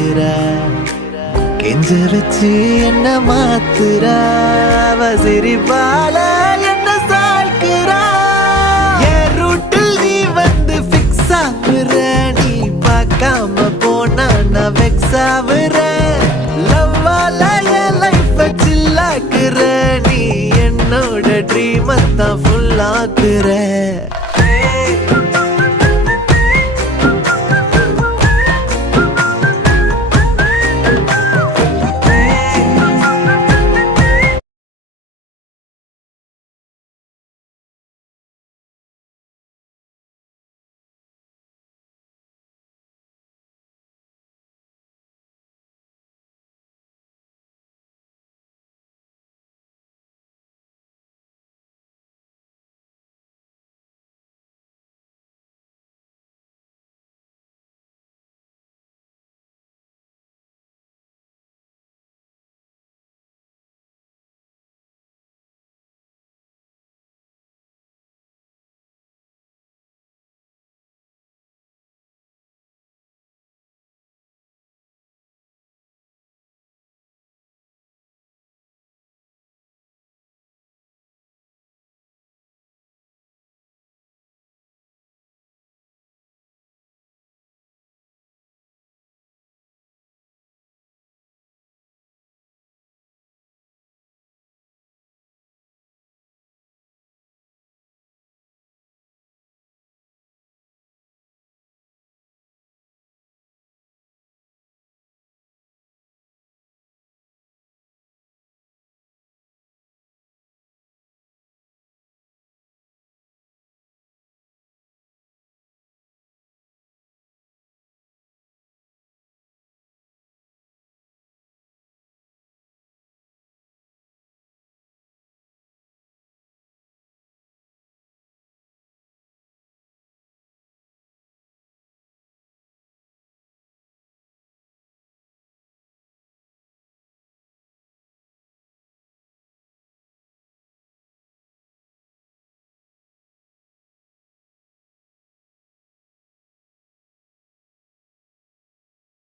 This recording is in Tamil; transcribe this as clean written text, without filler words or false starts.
ஆக்குற கெஞ்ச வச்சு என்ன மாத்துற சிரிப்பால என்ன சாய்க்கிறா என் ரூட்டில் நீ வந்து ஃபிக்ஸ் ஆகுற நீ பார்க்காம போனா நான் வெக்ஸ் ஆகுற லவ்வால என் லைஃப் சில்லாக்குற நீ என்னோட ட்ரீம் தான் ஃபுல் ஆக்குற